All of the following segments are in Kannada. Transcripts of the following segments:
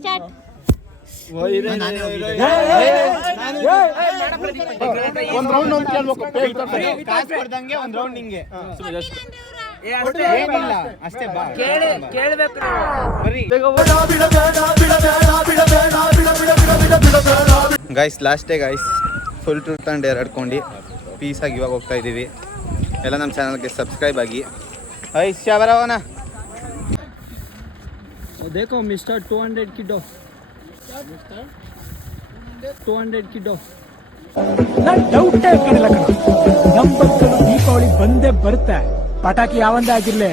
ಸ್ಟಾರ್ಟ್. ಒಂದ್ ರೌಂಡ್ ಅಂತ ಕೇಳ್ಬೇಕು, ಕಾಸು ಕೊಡ್ದಂಗೆ ಒಂದ್ ರೌಂಡ್ ಹಿಂಗೆ ಅಷ್ಟೇ. ಬಾ ಕೇಳ್ಬೇಕು guys, last day guys. Full truth and Deere ಆಡ್ಕೊಂಡು ಪೀಸಾಗಿ ಇವಾಗ ಹೋಗ್ತಾ ಇದ್ದೀವಿ. ಎಲ್ಲ ನಮ್ಮ ಚಾನಲ್ಗೆ ಸಬ್ಸ್ಕ್ರೈಬ್ ಆಗಿ. ಬರವನ देखो मिस्टर 200 किलो 200 किलो ಡೌಟೇ ಕಣಲ್ಲ ಕಣ. ನಂಬತ್ತು ದೀಪಾವಳಿ ಬಂದೇ ಬರುತ್ತೆ. ಪಟಾಕಿ ಯಾವಂದೇ ಆಗಿರ್ಲಿ,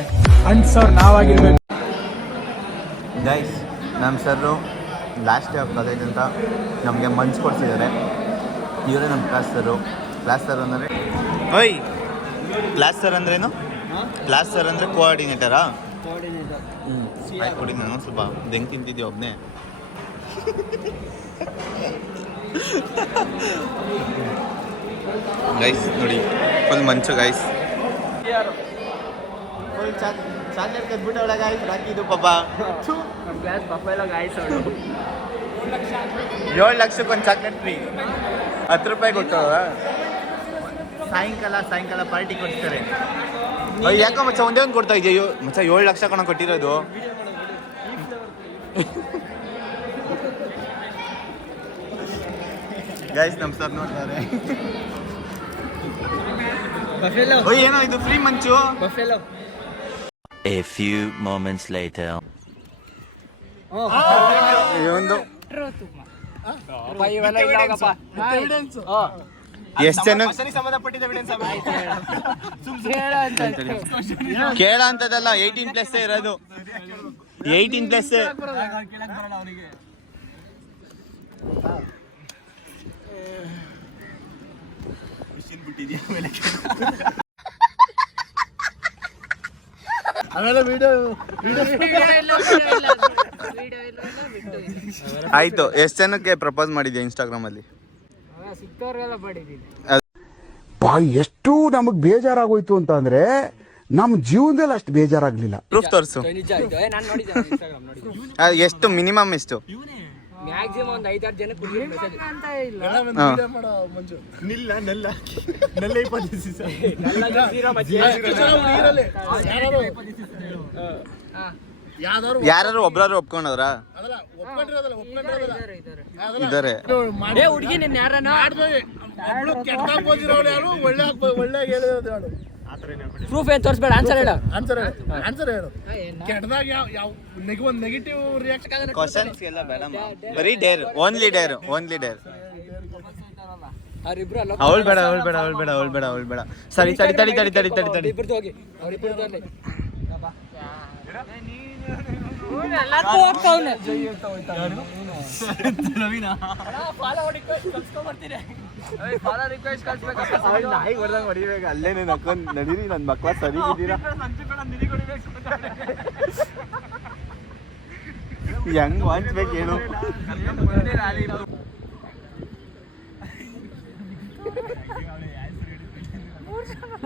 ಅಂಟ್ಸೋರ್ ನಾವಾಗಿರ್ಬೇಕು. ಗೈಸ್, ನಮ್ಮ sir last day of college ಅಂತ ನಮಗೆ ಮನ್ಸು ಕೊಡ್ಸಿದ್ದಾರೆ. ಇವರೇ ನಮ್ಮ ಕ್ಲಾಸ್ ಸರು. ಕ್ಲಾಸ್ ಸರ್ ಅಂದರೆ ಕ್ಲಾಸ್ ಸರ್ ಅಂದ್ರೇನು? ಕ್ಲಾಸ್ ಸರ್ ಅಂದರೆ ಕೋಆರ್ಡಿನೇಟರಾ? ಆಯ್ತು ಕೊಡಿ. ನಾನು ಸ್ವಲ್ಪ ಬೆಂಕಿ ತಿಂತಿದ್ದೆ ಒಬ್ಬನೇ. ಗೈಸ್ ನೋಡಿ, ಫುಲ್ ಮಂಚು ಗೈಸ್. ಫುಲ್ ಚಾಕ್ಲೇಟ್ ಕದ್ಬಿಟ್ಟು ಒಳಗೆ ಆಯ್ತು ಹಾಕಿದ್ದು ಪಾಪ. 7 ಲಕ್ಷಕ್ಕೊಂದು ಚಾಕ್ಲೇಟ್ ಫ್ರೀ. 10 ರೂಪಾಯಿ ಕೊಟ್ಟವ. ಸಾಯಂಕಾಲ ಪಾರ್ಟಿ ಕೊಡ್ತಾರೆ. ಯಾಕೋ ಮಚ್ಚ ಒಂದೇ ಒಂದು ಕೊಡ್ತಾ ಇದೆಯೋ ಮಚ್ಚ? 7 ಲಕ್ಷ ಕಣ ಕೊಟ್ಟಿರೋದು. ಗೈಸ್, ನಮ್ಮ ಸರ್ ನೋಡ್ತಾರೆ. ಏನೋ ಇದು free ಮಂಚು. A few moments later. ಒಂದು ಎಷ್ಟು ಜನ ಕೇಳ ಅಂತದಲ್ಲ, 18+ ಇರೋದು. 18+. ಆಯ್ತು. ಎಷ್ಟು ಜನಕ್ಕೆ ಪ್ರಪೋಸ್ ಮಾಡಿದ್ಯಾ ಇನ್ಸ್ಟಾಗ್ರಾಮ್ ಅಲ್ಲಿ? ಎಷ್ಟು ನಮಗ್ ಬೇಜಾರಾಗೋಯ್ತು ಅಂತ ಅಂದ್ರೆ ನಮ್ ಜೀವನದಲ್ಲಿ ಅಷ್ಟು ಬೇಜಾರಾಗ್ಲಿಲ್ಲ. ಪ್ರೂಫ್ ತೋರಿಸು. ಎಷ್ಟು ಮಿನಿಮಮ್? ಎಷ್ಟು ಮ್ಯಾಕ್ಸಿಮಮ್ ಒಂದು 5-6 ಜನಕ್ಕೆ ಯಾರು ಒಬ್ರಾರು ಒಪ್ಕೊಂಡವ್ರ? ಇದಾರೆ. ಹುಡುಗಿ ನಿನ್ನ ಯಾರನ್ನ ಪ್ರೂಫ್ ಏನ್ ತೋರಿಸ್ಬೇಡ, ಆನ್ಸರ್ ಹೇಳು. ಕೆಟ್ಟದಾಗ ಯಾವ ಒಂದು ನೆಗೆಟಿವ್ ರಿಯಾಕ್ಷನ್ ಕ್ವಶನ್ಸ್ ಎಲ್ಲ ಬೇಡ, ಬರೀ ಡೇರ್. Only Deere. ಅವಳು ಬೇಡ. ಸರಿ ತಡಿ. ಇಬ್ಬರದು ಹೋಗಿ ಅವರಿಬ್ಬರದು ಅಲ್ಲಿ ಅಲ್ಲೇನೆ ನಕ್ಕೊಂಡ್ ನಡೀರಿ. ನನ್ನ ಮಕ್ಕಳ ಸರಿ ಇದ್ದೀರಾ? ಹೆಂಗ್ ವಾಂಚ್ಬೇಕು ಹೇಳು?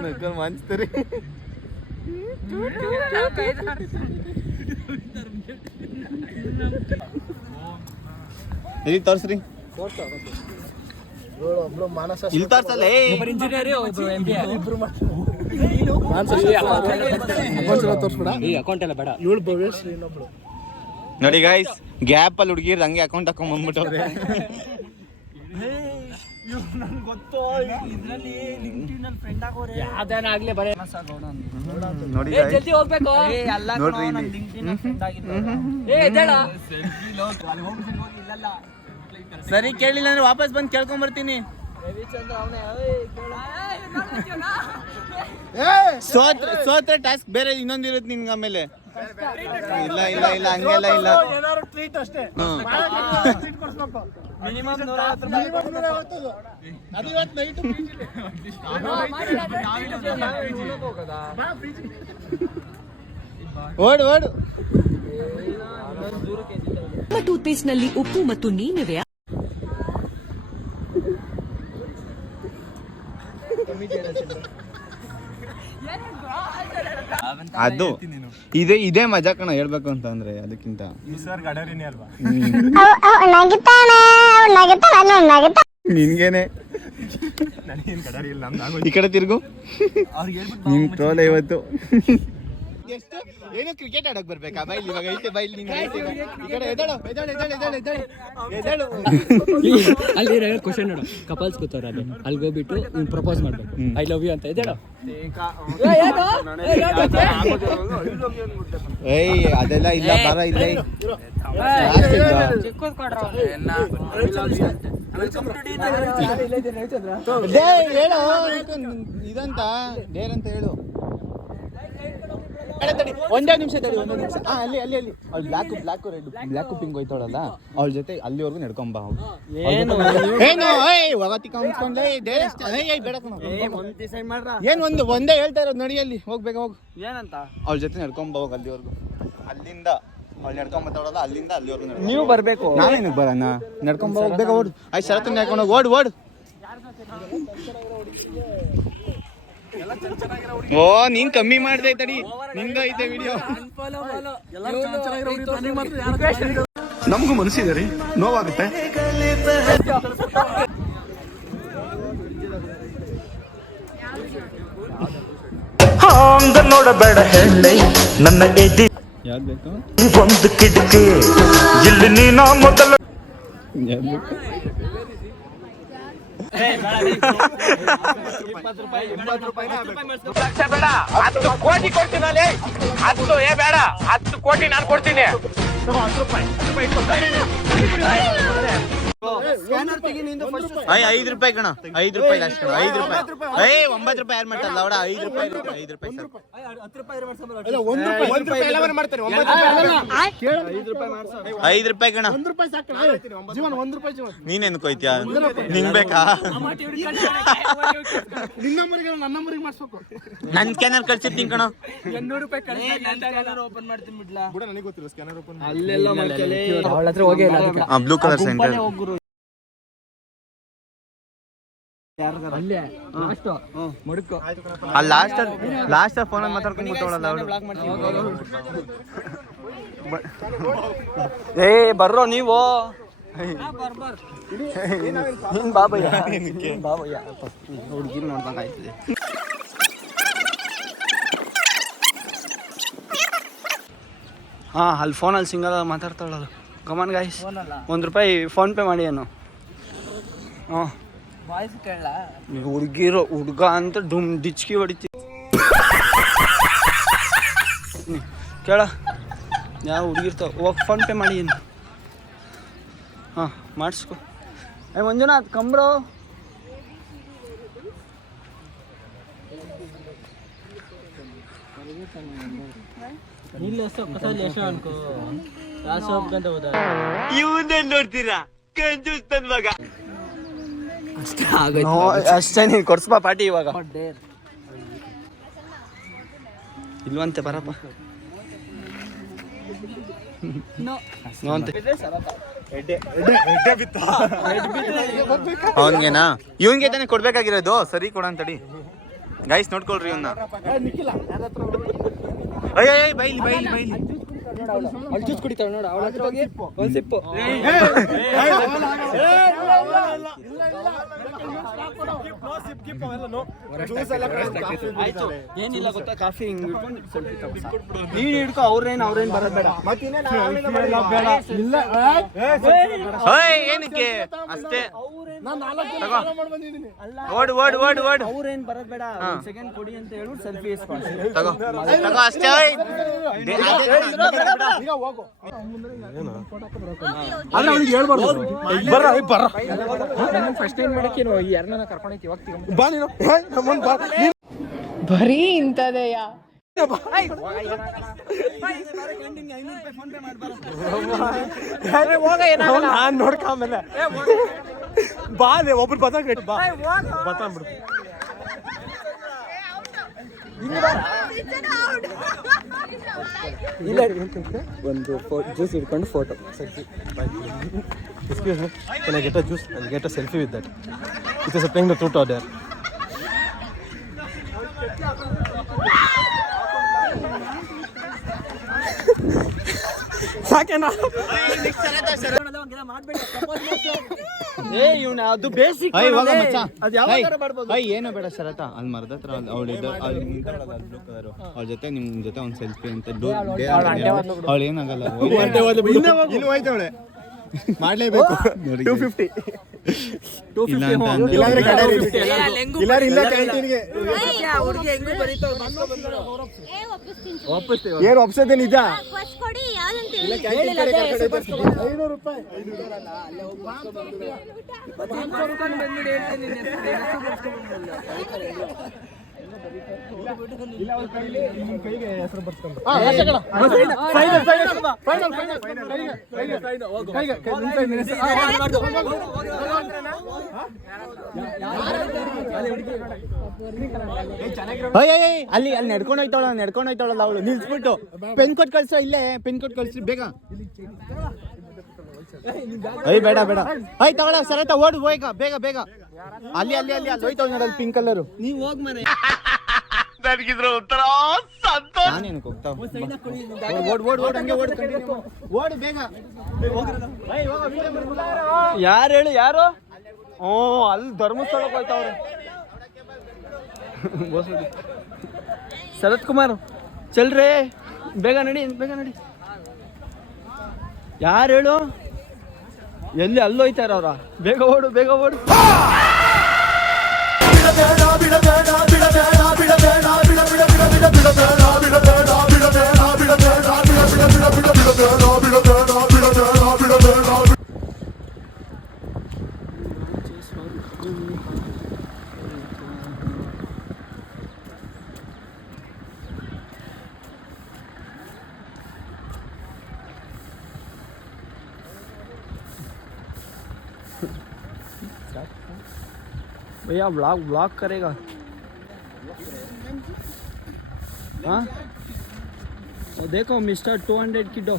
ನಕ್ಕೊಂಡ್ ವಾಂಚ್ತೀರಿ. ಇಲ್ಲಿ ತೋರ್ಸ್ರಿ. ಇಲ್ಲಿ ತೋರ್ಸಲ್ಲ. ನೋಡಿ ಗೈಸ್, ಗ್ಯಾಪ್ ಅಲ್ಲಿ ಹುಡುಗಿರ್ ಹಂಗೆ ಅಕೌಂಟ್ ಹಾಕೊಂಡ್ ಬಂದ್ಬಿಟ್ಟವ್ರೆ. ನೋಡಿ ಜಲ್ದಿ ಹೋಗ್ಬೇಕು. ನೋಡ್ರಿ ಸರಿ ಕೇಳಿಲ್ಲ ಅಂದ್ರೆ ವಾಪಸ್ ಬಂದು ಕೇಳ್ಕೊಂಡ್ ಬರ್ತೀನಿ. ಸೋತ್ರ ಟಾಸ್ಕ್ ಬೇರೆ ಇನ್ನೊಂದಿರುತ್ತೆ ನಿನ್ಗೆ ಆಮೇಲೆ. ಇಲ್ಲ ಹಂಗೆಲ್ಲ ಇಲ್ಲ. ಓಡು ಟೂತ್ ಪೇಸ್ಟ್ ನಲ್ಲಿ ಉಪ್ಪು ಮತ್ತು ನೀರಿವೆ. ಅದು ಇದೇ ಮಜಾ ಕಣ ಹೇಳ್ಬೇಕು ಅಂತ ಅಂದ್ರೆ ಅದಕ್ಕಿಂತ ನಿನ್ಗೇನೆ ಈ ಕಡೆ ತಿರ್ಗು ನಿನ್ ಟ್ರೋಲ್ ಇವತ್ತು ಏನು ಕ್ರಿಕೆಟ್ ಆಡಕ್ ಬರ್ಬೇಕಾ ಬೈಲಿ ಇವಾಗ ಐತೆ ಬೈಲಿ ನಿಂಗೆ ಐತೆ ಇವಾಗ. ಈ ಕಡೆ ಎದ್ದೇಳು ಅಲ್ಲಿ ಕ್ವಶನ್ ನೋಡು ಕಪಲ್ಸ್ ಕೂತವ್ರ ಅಲ್ಲಿ ಅಲ್ಲಿ ಹೋಗ್ಬಿಟ್ಟು ನೀನ್ ಪ್ರಪೋಸ್ ಮಾಡ್ಬೇಕು ಐ ಲವ್ ಯು ಅಂತ ಎದ್ದೇಳು ಏಯ್ ಅದೆಲ್ಲ ಇಲ್ಲ ಬರ ಇಲ್ಲ ಹೇಳು ಇದಂತ ಡೇರ್ ಅಂತ ಹೇಳು ಒಂದೇ ನಿಮಿಷ ಅಲ್ಲಿ ಅವ್ಳು ಬ್ಲಾಕ್ ರೆಡ್ ಬ್ಲಾಕ್ ಪಿಂಕ್ ಹೋಯ್ತಾಳಲ್ಲ ಅವಳ ಜೊತೆ ಅಲ್ಲಿವರೆಗೂ ನಡ್ಕೊಂಬ ಏನು ಒಂದೇ ಹೇಳ್ತಾ ಇರೋದು ನೋಡಿ ಅಲ್ಲಿ ಹೋಗ್ಬೇಕಾ ಹೋಗು ಏನಂತ ಅವಳ ಜೊತೆ ನಡ್ಕೊಂಬ ಹೋಗ್ ಅಲ್ಲಿವರೆಗೂ ಅಲ್ಲಿಂದ ಅವ್ಳು ನಡ್ಕೊಂಬತ್ತಾಳಲ್ಲ ಅಲ್ಲಿಂದ ಅಲ್ಲಿವರೆಗೂ ನೀವು ಬರ್ಬೇಕು ನಾವೇನಕ್ಕೆ ಬರೋಣ ನಡ್ಕೊಂಬ ಹೋಗ್ಬೇಕಾ ಓಡು ಆಯ್ತು ಶರತ್ತನ್ನ ಹಾಕೊಂಡು ಓಡು ಓ ನೀನ್ ಕಮ್ಮಿ ಮಾಡ್ದೆ ತಡಿ ನಿಂದ ಐತೆ ವಿಡಿಯೋ ನಮಗೂ ಮನಸ್ಸಿದೆ ರೀ ನೋವಾಗುತ್ತೆ ಹಾಂಗ ನೋಡಬೇಡ ಹೆಣ್ಣೆ ನನ್ನ ಎದೆ ಯಾವ್ದು ಬೇಕು ಒಂದು ಕಿಟಕಿ ಇಲ್ಲಿ ನೀನ ಮೊದಲ ಯಾವ್ದು ಬೇಕು ₹5 ಕಣ ₹5 ಲಾಸ್ಟ್ ಕಣ ₹5 ₹9 ಯಾರು ಮಾಡ್ತಾರಲ್ಲ ಅವಡ ₹5 ₹5 ಕಣ ನೀನೇನು ಕೊಯ್ತೀಯ ನಿಂಗ್ ಬೇಕಾ ನನ್ ಸ್ಕ್ಯಾನರ್ ಕಳ್ಸಿರ್ತೀನಿ ಕಣ blue colour centre last phone ಮಾತಾಡ್ಕೊಂಡು ಕೂತವಳಲ್ಲ ಅವಳು ಏ ಬರ್ರೋ ನೀವು ಬಾಬಯ್ಯ ಹುಡುಗಿ ನೋಡ್ದಂಗ ಆಯ್ತದೆ ಅಲ್ಲಿ ಫೋನಲ್ಲಿ ಸಿಂಗಲ್ ಮಾತಾಡ್ತಾಳಲ್ಲ ಕಮಾನ್ ಗಾಯ್ಸ್ ₹1 ಫೋನ್ ಪೇ ಮಾಡಿ ಏನು ಹುಡುಗ ಅಂತ ಡಿಚ್ಕಿ ಹೊಡಿತಿ ಕೇಳ ಯಾವ ಹುಡುಗಿರ್ತಾವ ಹೋಗಿ ಫೋನ್ ಪೇ ಮಾಡಿ ಏನು ಮಾಡಿಸ್ಕೊ ಮಂಜುನಾಥ್ ಕಂಬ್ರೋ ನೋಡ್ತೀರಾ ಕಂಜೂಸ್ ಮಗ ಅಷ್ಟೇ ನೀನು ಕೊಡ್ಸ್ಬಾ ಪಾರ್ಟಿ ಇವಾಗ ಇಲ್ವಂತೆ ಬರಪ್ಪ ಅವನ್ಗೇನಾ ಇವನ್ಗೆ ತಾನೇ ಕೊಡ್ಬೇಕಾಗಿರೋದು ಸರಿ ಕೊಡಂತಡಿ ಗೈಸ್ ನೋಡ್ಕೊಳ್ರಿ ಇವನ್ನ ಅಯ್ಯ ಬೈಲಿ ಅಲ್ಲಿ ಜ್ಯೂಸ್ ಕುಡಿತಾಳೆ ನೋಡ ಅವಳ ಹತ್ರ ಹೋಗಿ ಒಂದು ಸಿಪ್ಪು ಏನಿಲ್ಲ ಗೊತ್ತಾ ಕಾಫಿ ಹಿಂಗ್ ನೀನ್ ಹಿಡ್ಕೊ ಅವ್ರೇನ್ ಬರೋದ್ ಬೇಡ ಏನಕ್ಕೆ ಅಷ್ಟೇ ಅವ್ರೇನ್ ಬರೋದ್ ಬೇಡ ಸೆಕೆಂಡ್ ಕೊಡಿ ಅಂತ ಹೇಳಿ ಸೆಲ್ಫಿ ತಗೋ ಅಷ್ಟೇ ಫಸ್ಟ್ ಟೈಮ್ ಮಾಡಕ್ಕೆ ಯಾರನ್ನ ಕರ್ಕೊಂಡೈತಿ ಇವಾಗ ಬರೀ ಇಂಥದೆಯ ನಾನ್ ನೋಡ್ಕ ಆಮೇಲೆ ಬಾ ಒಬ್ರು ಬತ್ತಾಗ್ಬಿಡು ಬಾ ಬತ್ತಾಗ್ಬಿಡು ಇಲ್ಲ ಒಂದು ಜ್ಯೂಸ್ ಇಟ್ಕೊಂಡು photo selfie Excuse me, can I get a juice and get a selfie with that? It is a playing the truth or dare. ಸಾಕೇನಾ ಅದು ಬೇಸಿಕ್ ಏನು ಬೇಡ ಶರತ ಅಲ್ಲಿ ಮರದ ಹತ್ರ ಅವ್ಳ ಜೊತೆ ನಿಮ್ ಜೊತೆ ಒಂದ್ ಸೆಲ್ಫಿ ಅಂತ ಅವಳು ಏನಾಗಲ್ಲ ಮಾಡ್ಲೇಬೇಕು 250 ಇಲ್ಲ ಅಂತ ಏನು ಒಪ್ಸೋದೇ ನಿಜ. ಅಲ್ಲಿ ನಡ್ಕೊಂಡು ಹೋಯ್ತಾಳಲ್ಲ ಅವಳು ನಿಲ್ಸ್ಬಿಟ್ಟು ಪೆನ್ ಕೊಟ್ಟು ಕಳ್ಸೋ, ಇಲ್ಲೇ ಪೆನ್ ಕೊಟ್ಟು ಕಳ್ಸಿ ಬೇಗ. ಬೇಡ ತಗೊಳ ಸರತ ಓಡು ಬೇಗ ಬೇಗ. ಅಲ್ಲಿ ಹೋಯ್ತಾಳ ನೋಡಲ್ಲಿ ಪಿಂಕ್ ಕಲರ್. ನೀವ್ ಹೋಗ್ ಮನೆ ನನಗಿದ್ರ ಒಂಥರ ನಾನೇನಕ್ಕೆ ಹೋಗ್ತಾವ ಓಡ್ ಹಂಗೆ ಓಡು ಬೇಗ. ಯಾರು ಹೇಳು ಯಾರು? ಅಲ್ಲಿ ಧರ್ಮಸ್ಥಳಕ್ಕೆ ಹೋಯ್ತಾವ್ರೆ. ಶರತ್ ಕುಮಾರ್ ಚಲ್ರೇ, ಬೇಗ ನಡಿ. ಯಾರು ಹೇಳು? ಎಲ್ಲಿ ಅಲ್ಲೋಯ್ತಾರ ಅವ್ರ? ಬೇಗ ಓಡು. भैया ब्लॉग करेगा? हाँ देखो मिस्टर 200 किडो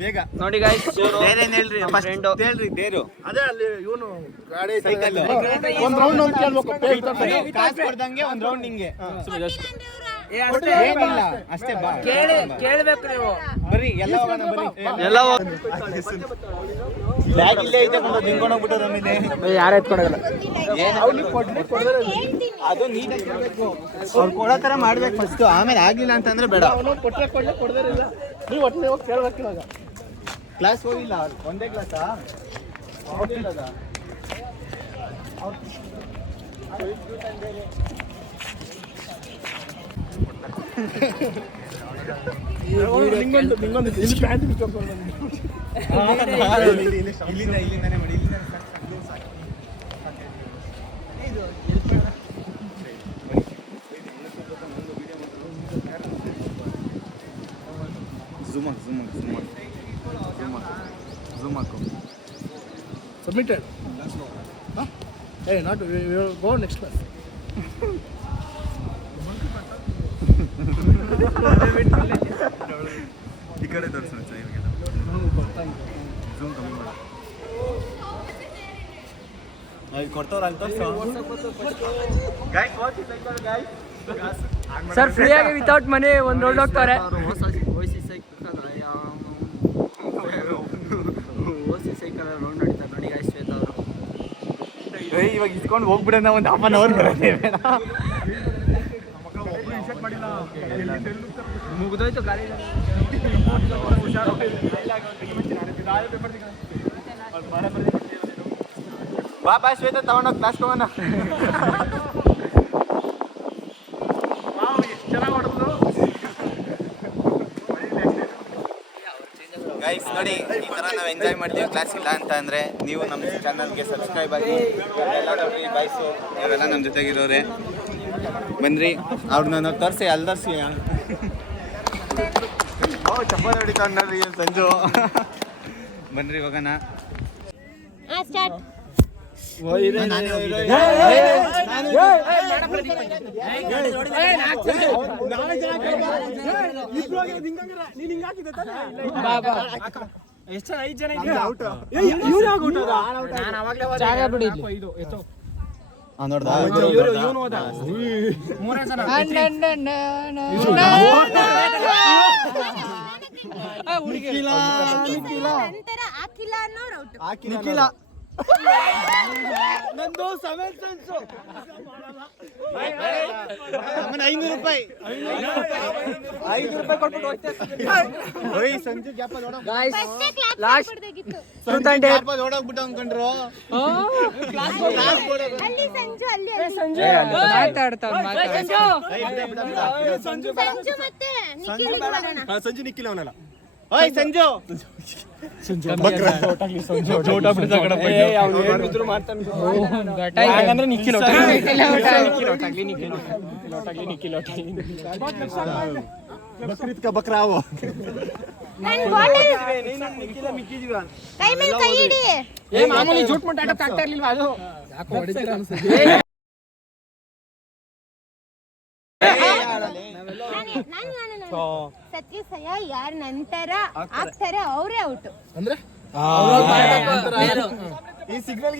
ಬೇಗ ನೋಡಿ ಗಾಯ್ಸ್, ಹೇಳ್ರಿ ದೇರು ಅದೇ ಅಲ್ಲಿ ಇವನು ಗಾಡಿ ಸೈಕಲ್ ಒಂದ್ ರೌಂಡ್ ಅಂತ ಕೇಳ್ಬೇಕು. ಕಾಸು ಕೊಡ್ದಂಗೆ ಒಂದ್ ರೌಂಡ್ ಹಿಂಗೆ ಏನಿಲ್ಲ ಅಷ್ಟೇ. ಕೇಳ್ಬೇಕು ನೀವು. ಬರ್ರಿ ಎಲ್ಲ ಹೋಗೋಣ ಬರ್ರಿ. ಬ್ಯಾಗ್ ಇಲ್ಲೇ ಐತೆ ತಿನ್ಕೊಂಡು ಹೋಗ್ಬಿಟ್ಟರು. ಆಮೇಲೆ ಯಾರು ಎತ್ಕೊಡಲ್ಲ. ಅದು ನೀಟಾಗಿ ಇರಬೇಕು. ಅವ್ರು ಕೊಡೋ ಥರ ಮಾಡ್ಬೇಕು ಫಸ್ಟ್, ಆಮೇಲೆ ಆಗ್ಲಿಲ್ಲ ಅಂತಂದ್ರೆ ಬೇಡ. ಕೊಡೋದಿಲ್ಲ. ನೀವು ಒಟ್ಟಿಗೆ ಹೋಗಿ ಕೇಳ್ಬೇಕು. ಇವಾಗ ಕ್ಲಾಸ್ ಹೋಗಿಲ್ಲ, ಒಂದೇ ಕ್ಲಾಸಾ? ನಿಂಗೊಂದು ಇಲ್ಲಿ ಪ್ಯಾಂಟ್ ಇಲ್ಲಿಂದಾನೆ ಮಾಡಿ. ಝೂಮ್ ಹಾಕು. Submitted. Not go next class. ಈ ಕಡೆ ತೋರಿಸೋಣ ಇವ್ರಿಗೆಲ್ಲ. ಝೂಮ್ ಕಮ್ಮಿ ಮಾಡ. ಕೊಡ್ತವ್ರ ಅಂತ ಸರ್ ಫ್ರೀಯಾಗಿ ವಿತೌಟ್ ಮನಿ ಒಂದು ರೋಡ್ ಹೋಗ್ತಾರೆ. ಇವಾಗ ಇಸ್ಕೊಂಡು ಹೋಗ್ಬಿಡೋಣ, ಒಂದು ಹಾಫ್ ಅನ್ ಅವರ್ ಬರೋದೇ ಬೇಡ. ಮುಗಿದೋಯ್ತು ಗಾಡಿ. ಬಾ ಶ್ವೇತ ತಗೊಂಡೋಗಿ ಕ್ಲಾಸ್ ಹೋಗೋಣ. ಗೈಸ್ ನೋಡಿ, ಈ ಥರ ನಾವು ಎಂಜಾಯ್ ಮಾಡ್ತೀವಿ ಕ್ಲಾಸ್ ಇಲ್ಲ ಅಂತ ಅಂದರೆ. ನೀವು ನಮ್ಮ ಚಾನಲ್ಗೆ ಸಬ್ಸ್ಕ್ರೈಬ್ ಆಗಿ. ಎಲ್ಲ ನೋಡ್ರಿ ಬಾಯ್ಸು ಅವರೆಲ್ಲ ನಮ್ಮ ಜೊತೆಗಿರೋರೆ. ಬನ್ನಿರಿ, ಅವ್ರನ್ನ ನಾವು ತೋರಿಸಿ ಅಲ್ದರ್ಸಿ. ಚಪ್ಪಲ್ ಹೊಡಿತಾ ನೋಡ್ರಿ ಸಂಜು. ಬನ್ನಿರಿ ಹೋಗೋಣ. ಜಾಗ ಬಿಡಿ ನೋಡ್ದಾ ನಂದು 7 ಸೆನ್ಸು 500 ರೂಪಾಯಿ ಕೊಟ್ಬಿಟ್ಟು ಹೋಗ್ತೇನೆ ಸಂಜು ಗ್ಯಾಪ್ ಲಾಸ್ಟ್ ಓಡೋಗ್ಬಿಟ್ಟು ಅನ್ಕೊಂಡ್ರು ಸಂಜು ನಿಕ್ಕಿಲ್ಲ ಅವನಲ್ಲ ಓಯ್ ಸಂಜು ಹಾಗಂದ್ರೆ ನಿಕ್ಕಿಲ್ಲ ಬಕ್ರೀದ್ ಕಾ ಬಕ್ರಾವು ಮಾಮೂಲಿ ಜೂಟ್ ಮುಟ್ಟಾಟಕ್ಕೆ ಆಗ್ತಾ ಇರ್ಲಿಲ್ವಾ ಅದು ಸತ್ಯ ಯಾರ ನಂತರ ಆಗ್ತಾರೆ ಅವರೇ ಔಟ್ ಅಂದ್ರೆ ಈ ಸಿಗ್ನಲ್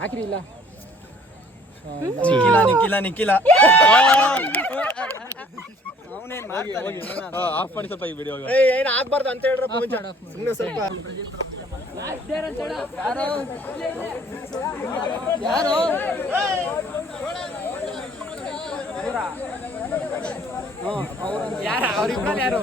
ಹಾಕಿರಿ ಇಲ್ಲ ನಿಕ್ಕಿಲ್ಲ ಆಫ್ ಮಾಡಿ ಸ್ವಲ್ಪ ಈ ವಿಡಿಯೋ ಏನ್ ಆಗ್ಬಾರ್ದು ಅಂತ ಹೇಳ್ರಪ್ಪ ಸುಮ್ಮನೆ ಸ್ವಲ್ಪ ಯಾರು ಅವ್ರಿಬ್ರಲ್ಲಿ ಯಾರು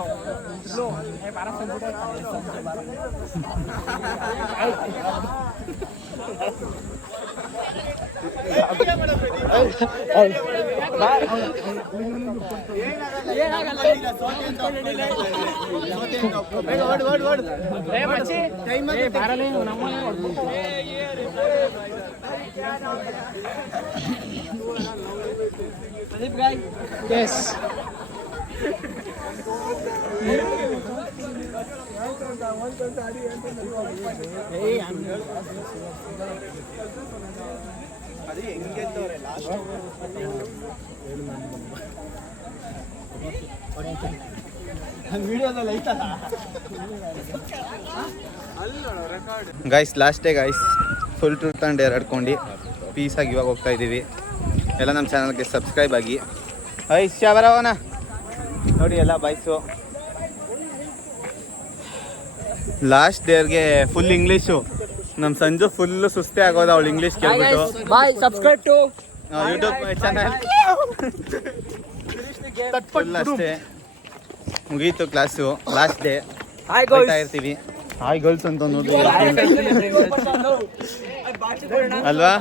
Yes. Guys last day guys full truth and Deere ಆಡ್ಕೊಂಡು ಪೀಸಾಗಿ ಇವಾಗ ಹೋಗ್ತಾ ಇದ್ದೀವಿ. ಎಲ್ಲ ನಮ್ಮ ಚಾನಲ್ಗೆ ಸಬ್ಸ್ಕ್ರೈಬ್ ಆಗಿ. ಬರವನ ನೋಡಿ ಎಲ್ಲ ಬಾಯ್ಸು. ಲಾಸ್ಟ್ ಡೇರ್ಗೆ ಫುಲ್ ಇಂಗ್ಲೀಷು. ನಮ್ಮ ಸಂಜು ಫುಲ್ಲು ಸುಸ್ತೇ ಆಗೋದು ಅವಳು ಇಂಗ್ಲೀಷ್ ಕೇಳ್ಬಿಟ್ಟು. Bye, subscribe to YouTube channel full ಅಷ್ಟೇ ಮುಗೀತು ಕ್ಲಾಸು. ಲಾಸ್ಟ್ ಡೇ ಹೋಗ್ತಾ ಇರ್ತೀವಿ. ಹಾಯ್ ಗರ್ಲ್ಸ್ ಅಂತ ಅನ್ನೋದು ಅಲ್ವಾ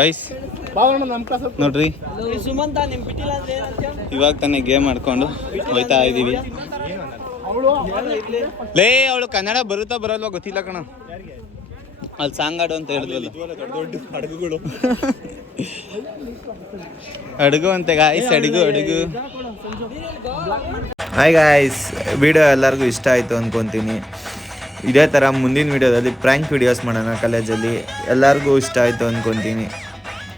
ಗೈಸ್? ನೋಡ್ರಿ ಇವಾಗ ತಾನೇ ಗೇಮ್ ಆಡ್ಕೊಂಡು ಹೋಯ್ತಾ ಇದ್ದೀವಿ. ಲೇ ಅವಳು ಕನ್ನಡ ಬರುತ್ತಾ ಬರಲ್ವಾ ಗೊತ್ತಿಲ್ಲ ಕಣ. ಅಲ್ಲಿ ಸಾಂಗ್ ಆಡು ಅಂತ ಹೇಳಿದ್ವಲ್ಲ, ಹಡಗುಗಳು ಅಡುಗು ಅಂತೆ ಗಾಯ್ಸ್, ಅಡುಗು. ಹಾಯ್ ಗಾಯ್ಸ್, ವಿಡಿಯೋ ಎಲ್ಲರಿಗೂ ಇಷ್ಟ ಆಯಿತು ಅಂದ್ಕೊತೀನಿ. ಇದೇ ಥರ ಮುಂದಿನ ವೀಡಿಯೋದಲ್ಲಿ ಪ್ರ್ಯಾಂಕ್ ವೀಡಿಯೋಸ್ ಮಾಡೋಣ ಕಾಲೇಜಲ್ಲಿ. ಎಲ್ಲರಿಗೂ ಇಷ್ಟ ಆಯಿತು ಅಂದ್ಕೊತೀನಿ.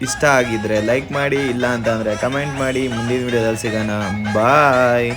ಇಷ್ಟ ಆಗಿದ್ದರೆ ಲೈಕ್ ಮಾಡಿ, ಇಲ್ಲ ಅಂತಂದರೆ ಕಮೆಂಟ್ ಮಾಡಿ. ಮುಂದಿನ ವೀಡಿಯೋದಲ್ಲಿ ಸಿಗೋಣ. ಬಾಯ್.